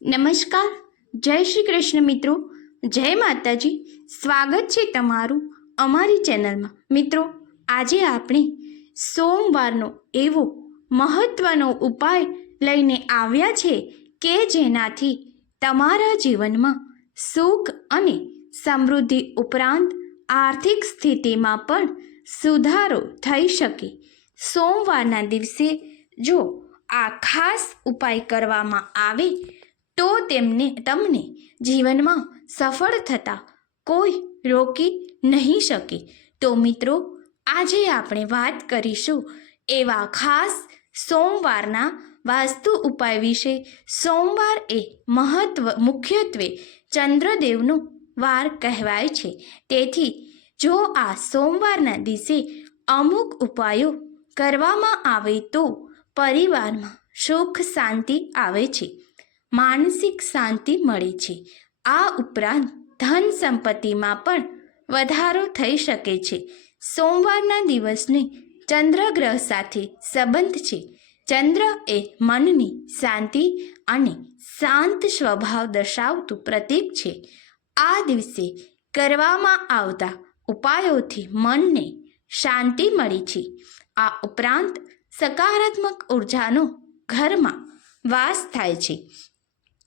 નમસ્કાર, જય શ્રી કૃષ્ણ મિત્રો, જય માતાજી. સ્વાગત છે તમારું અમારી ચેનલમાં. મિત્રો, આજે આપણે સોમવારનો એવો મહત્વનો ઉપાય લઈને આવ્યા છે કે જેનાથી તમારા જીવનમાં સુખ અને સમૃદ્ધિ ઉપરાંત આર્થિક સ્થિતિમાં પણ સુધારો થઈ શકે. સોમવારના દિવસે જો આ ખાસ ઉપાય કરવામાં આવે તો તમને જીવનમાં સફળ થતાં કોઈ રોકી નહીં શકે. તો મિત્રો, આજે આપણે વાત કરીશું એવા ખાસ સોમવારના વાસ્તુ ઉપાય વિશે. સોમવાર એ મુખ્યત્વે ચંદ્રદેવનો વાર કહેવાય છે. તેથી જો આ સોમવારના દિવસે અમુક ઉપાયો કરવામાં આવે તો પરિવારમાં સુખ શાંતિ આવે છે, માનસિક શાંતિ મળે છે. આ ઉપરાંત ધન સંપત્તિમાં પણ વધારો થઈ શકે છે. સોમવારના દિવસને ચંદ્રગ્રહ સાથે સંબંધ છે. ચંદ્ર એ મનની શાંતિ અને શાંત સ્વભાવ દર્શાવતું પ્રતીક છે. આ દિવસે કરવામાં આવતા ઉપાયોથી મનને શાંતિ મળે છે. આ ઉપરાંત સકારાત્મક ઉર્જાનો ઘરમાં વાસ થાય છે.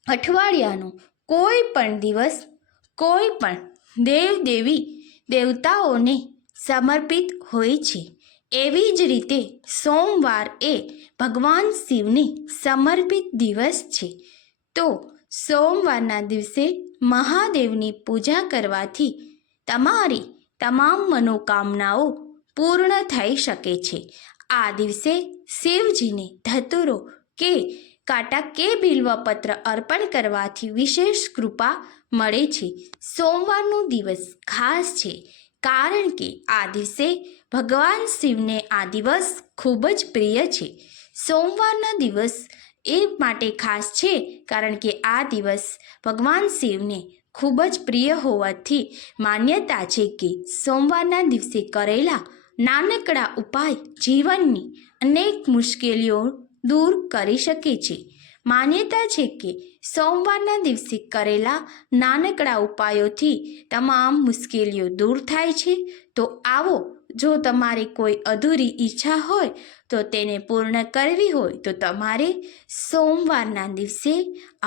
અઠવાડિયાનો કોઈ પણ દિવસ કોઈ પણ દેવદેવી દેવતાઓને સમર્પિત હોય છે. એવી જ રીતે સોમવાર એ ભગવાન શિવને સમર્પિત દિવસ છે. તો સોમવારના દિવસે મહાદેવની પૂજા કરવાથી તમારી તમામ મનોકામનાઓ પૂર્ણ થઈ શકે છે. આ દિવસે શિવજીને ધતુરો કે કાંટા કે બિલ્વપત્ર અર્પણ કરવાથી વિશેષ કૃપા મળે છે. સોમવારનો દિવસ ખાસ છે કારણ કે આ દિવસે ભગવાન શિવને આ દિવસ ખૂબ જ પ્રિય છે. સોમવારના દિવસ એ માટે ખાસ છે કારણ કે આ દિવસ ભગવાન શિવને ખૂબ જ પ્રિય હોવાથી માન્યતા છે કે સોમવારના દિવસે કરેલા નાનકડા ઉપાય જીવનની અનેક મુશ્કેલીઓ દૂર કરી શકે છે. માન્યતા છે કે સોમવારના દિવસે કરેલા નાનકડા ઉપાયોથી તમામ મુશ્કેલીઓ દૂર થાય છે. તો આવો, જો તમારે કોઈ અધૂરી ઈચ્છા હોય તો તેને પૂર્ણ કરવી હોય તો તમારે સોમવારના દિવસે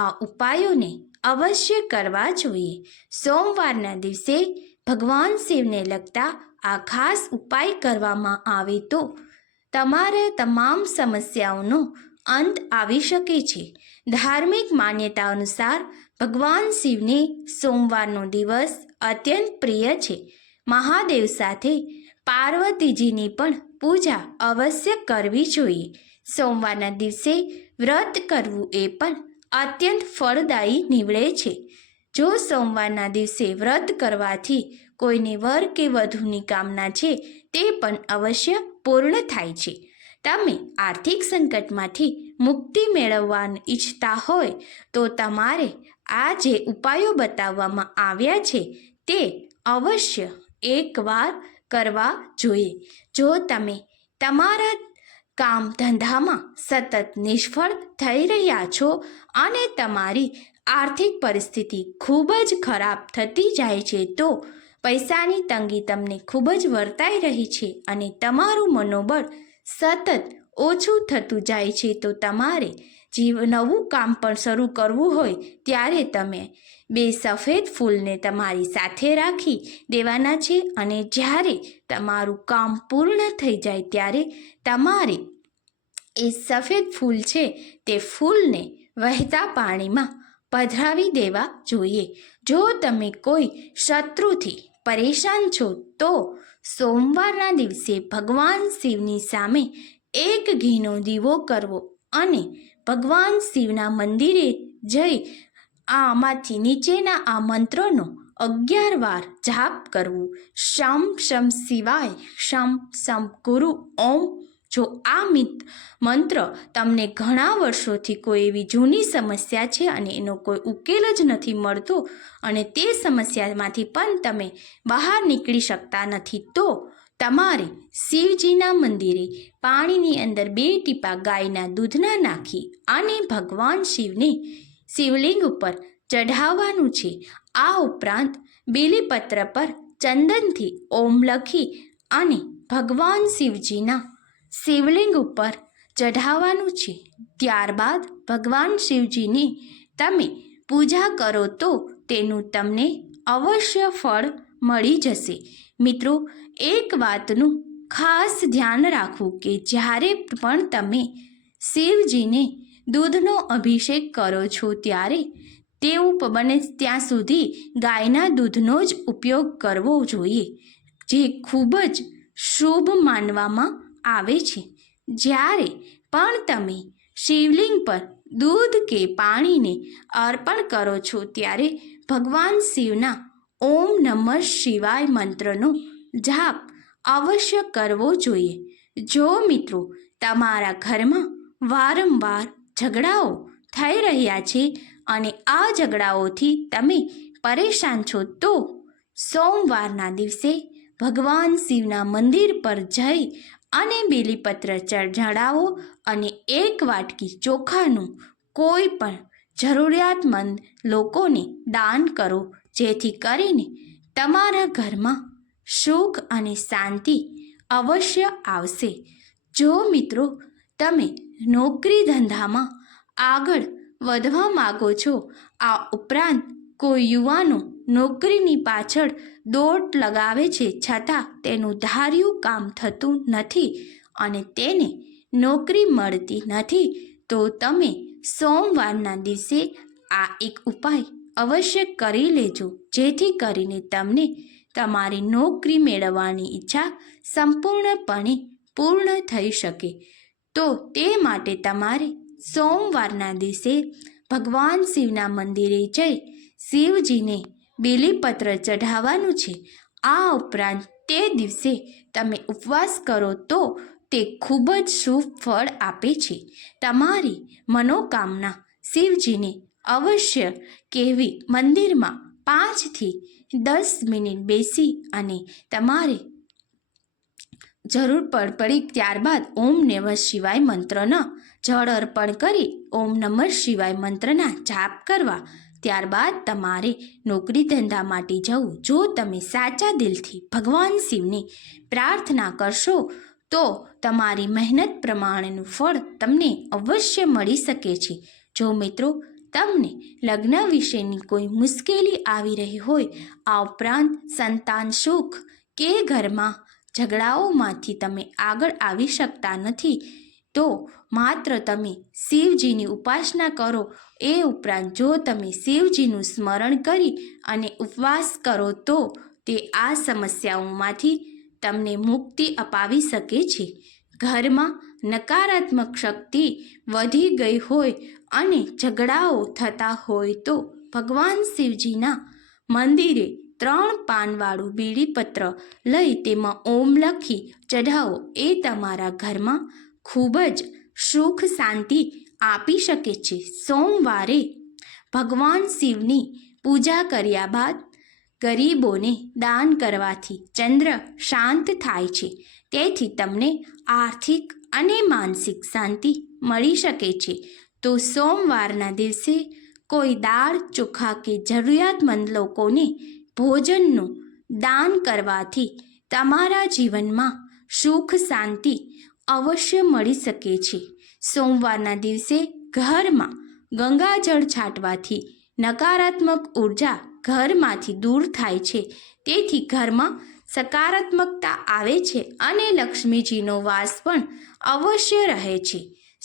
આ ઉપાયોને અવશ્ય કરવા જોઈએ. સોમવારના દિવસે ભગવાન શિવને લગતા આ ખાસ ઉપાય કરવામાં આવે તો તમારા તમામ સમસ્યાઓનો અંત આવી શકે છે. ધાર્મિક માન્યતા અનુસાર ભગવાન શિવને સોમવારનો દિવસ અત્યંત પ્રિય છે. મહાદેવ સાથે પાર્વતીજીની પણ પૂજા અવશ્ય કરવી જોઈએ. સોમવારના દિવસે વ્રત કરવું એ પણ અત્યંત ફળદાયી નીવડે છે. જો સોમવારના દિવસે વ્રત કરવાથી કોઈને વર કે વધુની કામના છે તે પણ અવશ્ય પૂર્ણ થાય છે. તમે આર્થિક સંકટમાંથી મુક્તિ મેળવવા ઈચ્છતા હોય તો તમારે આ જે ઉપાયો બતાવવામાં આવ્યા છે તે અવશ્ય એકવાર કરવા જોઈએ. જો તમે તમારા કામ ધંધામાં સતત નિષ્ફળ થઈ રહ્યા છો અને તમારી આર્થિક પરિસ્થિતિ ખૂબ જ ખરાબ થતી જાય છે, તો પૈસાની તંગી તમને ખૂબ જ વર્તાઈ રહી છે અને તમારું મનોબળ સતત ઓછું થતું જાય છે, તો તમારે નવું કામ પણ શરૂ કરવું હોય ત્યારે તમે 2 સફેદ ફૂલને તમારી સાથે રાખી દેવાના છે અને જ્યારે તમારું કામ પૂર્ણ થઈ જાય ત્યારે તમારે એ સફેદ ફૂલ છે તે ફૂલને વહેતા પાણીમાં પધરાવી દેવા જોઈએ. જો તમે કોઈ શત્રુથી પરેશાન છો તો સોમવારના દિવસે ભગવાન શિવની સામે એક ઘીનો દીવો કરવો અને ભગવાન શિવના મંદિરે જઈ આમાંથી નીચેના આ મંત્રોનો 11 વાર જાપ કરવું. શમ શમ શિવાય, શમ શમ ગુરુ ઓમ. જો આ મંત્ર તમને ઘણા વર્ષોથી કોઈ એવી જૂની સમસ્યા છે અને એનો કોઈ ઉકેલ જ નથી મળતો અને તે સમસ્યામાંથી પણ તમે બહાર નીકળી શકતા નથી, તો તમારે શિવજીના મંદિરે પાણીની અંદર 2 ટીપા ગાયના દૂધના નાખી અને ભગવાન શિવને શિવલિંગ ઉપર ચઢાવવાનું છે. આ ઉપરાંત બીલીપત્ર પર ચંદનથી ઓમ લખી અને ભગવાન શિવજીના શિવલિંગ ઉપર ચઢાવવાનું છે. ત્યારબાદ ભગવાન શિવજીની તમે પૂજા કરો તો તેનું તમને અવશ્ય ફળ મળી જશે. મિત્રો, એક વાતનું ખાસ ધ્યાન રાખવું કે જ્યારે પણ તમે શિવજીને દૂધનો અભિષેક કરો છો ત્યારે તેવું બને ત્યાં સુધી ગાયના દૂધનો જ ઉપયોગ કરવો જોઈએ, જે ખૂબ જ શુભ માનવામાં આવે છે. જ્યારે પણ તમે શિવલિંગ પર દૂધ કે પાણીને અર્પણ કરો છો ત્યારે ભગવાન શિવના ઓમ નમઃ શિવાય મંત્રનો જાપ અવશ્ય કરવો જોઈએ. જો મિત્રો તમારા ઘરમાં વારંવાર ઝઘડાઓ થઈ રહ્યા છે અને આ ઝઘડાઓથી તમે પરેશાન છો તો સોમવારના દિવસે ભગવાન શિવના મંદિર પર જઈ અને બીલીપત્ર ચઢાવો અને એક વાટકી ચોખાનું કોઈ પણ જરૂરિયાતમંદ લોકોને દાન કરો, જેથી કરીને તમારા ઘરમાં સુખ અને શાંતિ અવશ્ય આવશે. જો મિત્રો તમે નોકરી ધંધામાં આગળ વધવા માગો છો, આ ઉપરાંત કોઈ યુવાનો નોકરીની પાછળ દોટ લગાવે છે છતાં તેનું ધાર્યું કામ થતું નથી અને તેને નોકરી મળતી નથી, તો તમે સોમવારના દિવસે આ એક ઉપાય અવશ્ય કરી લેજો, જેથી કરીને તમને તમારી નોકરી મેળવવાની ઈચ્છા સંપૂર્ણપણે પૂર્ણ થઈ શકે. તો તે માટે તમારે સોમવારના દિવસે ભગવાન શિવના મંદિરે જઈ શિવજીને બીલીપત્ર ચઢાવવાનું છે. આ ઉપરાંત તે દિવસે તમે ઉપવાસ કરો તો તે ખૂબ જ શુભ ફળ આપે છે. તમારી મનોકામના શિવજીને અવશ્ય કહેવી. મંદિરમાં 5 થી 10 મિનિટ બેસી અને તમારે જરૂર પડી ત્યારબાદ ઓમ નમઃ શિવાય મંત્રના જળ અર્પણ કરી ઓમ નમઃ શિવાય મંત્રના જાપ કરવા. ત્યારબાદ તમારે નોકરી ધંધા માટે જવું. જો તમે સાચા દિલથી ભગવાન શિવને પ્રાર્થના કરશો તો તમારી મહેનત પ્રમાણેનું ફળ તમને અવશ્ય મળી શકે છે. જો મિત્રો તમને લગ્ન વિશેની કોઈ મુશ્કેલી આવી રહી હોય, આ ઉપરાંત સંતાન સુખ કે ઘરમાં ઝઘડાઓમાંથી તમે આગળ આવી શકતા નથી, તો માત્ર તમે શિવજીની ઉપાસના કરો. એ ઉપરાંત જો તમે શિવજીનું સ્મરણ કરી અને ઉપવાસ કરો તો તે આ સમસ્યાઓમાંથી તમને મુક્તિ અપાવી શકે છે. ઘરમાં નકારાત્મક શક્તિ વધી ગઈ હોય અને ઝઘડાઓ થતા હોય તો ભગવાન શિવજીના મંદિરે 3 પાનવાળું બીલીપત્ર લઈ તેમાં ઓમ લખી ચઢાવો. એ તમારા ઘરમાં ખૂબ જ સુખ શાંતિ આપી શકે છે. સોમવારે ભગવાન શિવની પૂજા કર્યા બાદ ગરીબોને દાન કરવાથી ચંદ્ર શાંત થાય છે, તેથી તમને આર્થિક અને માનસિક શાંતિ મળી શકે છે. તો સોમવારના દિવસે કોઈ દાળ ચોખા કે જરૂરિયાતમંદ લોકોને ભોજનનું દાન કરવાથી તમારા જીવનમાં સુખ શાંતિ અવશ્ય મળી શકે છે. સોમવારના દિવસે ઘરમાં ગંગાજળ છાંટવાથી નકારાત્મક ઉર્જા ઘરમાંથી દૂર થાય છે, તેથી ઘરમાં સકારાત્મકતા આવે છે અને લક્ષ્મીજીનો વાસ પણ અવશ્ય રહે છે.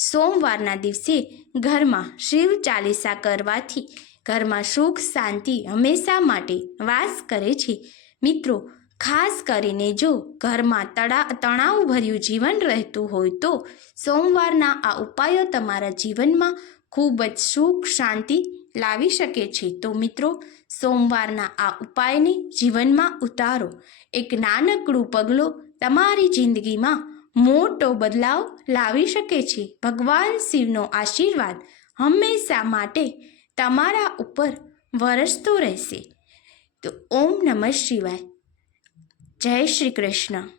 સોમવારના દિવસે ઘરમાં શિવ ચાલીસા કરવાથી ઘરમાં સુખ શાંતિ હંમેશા માટે વાસ કરે છે. મિત્રો, ખાસ કરીને જો ઘરમાં તણાવભર્યું જીવન રહેતું હોય તો સોમવારના આ ઉપાયો તમારા જીવનમાં ખૂબ જ સુખ શાંતિ લાવી શકે છે. તો મિત્રો, સોમવારના આ ઉપાયને જીવનમાં ઉતારો. એક નાનકડું પગલું તમારી જિંદગીમાં મોટો બદલાવ લાવી શકે છે. ભગવાન શિવનો આશીર્વાદ હંમેશા માટે તમારા ઉપર વરસતો રહેશે. તો ઓમ નમઃ શિવાય. જય શ્રી કૃષ્ણ.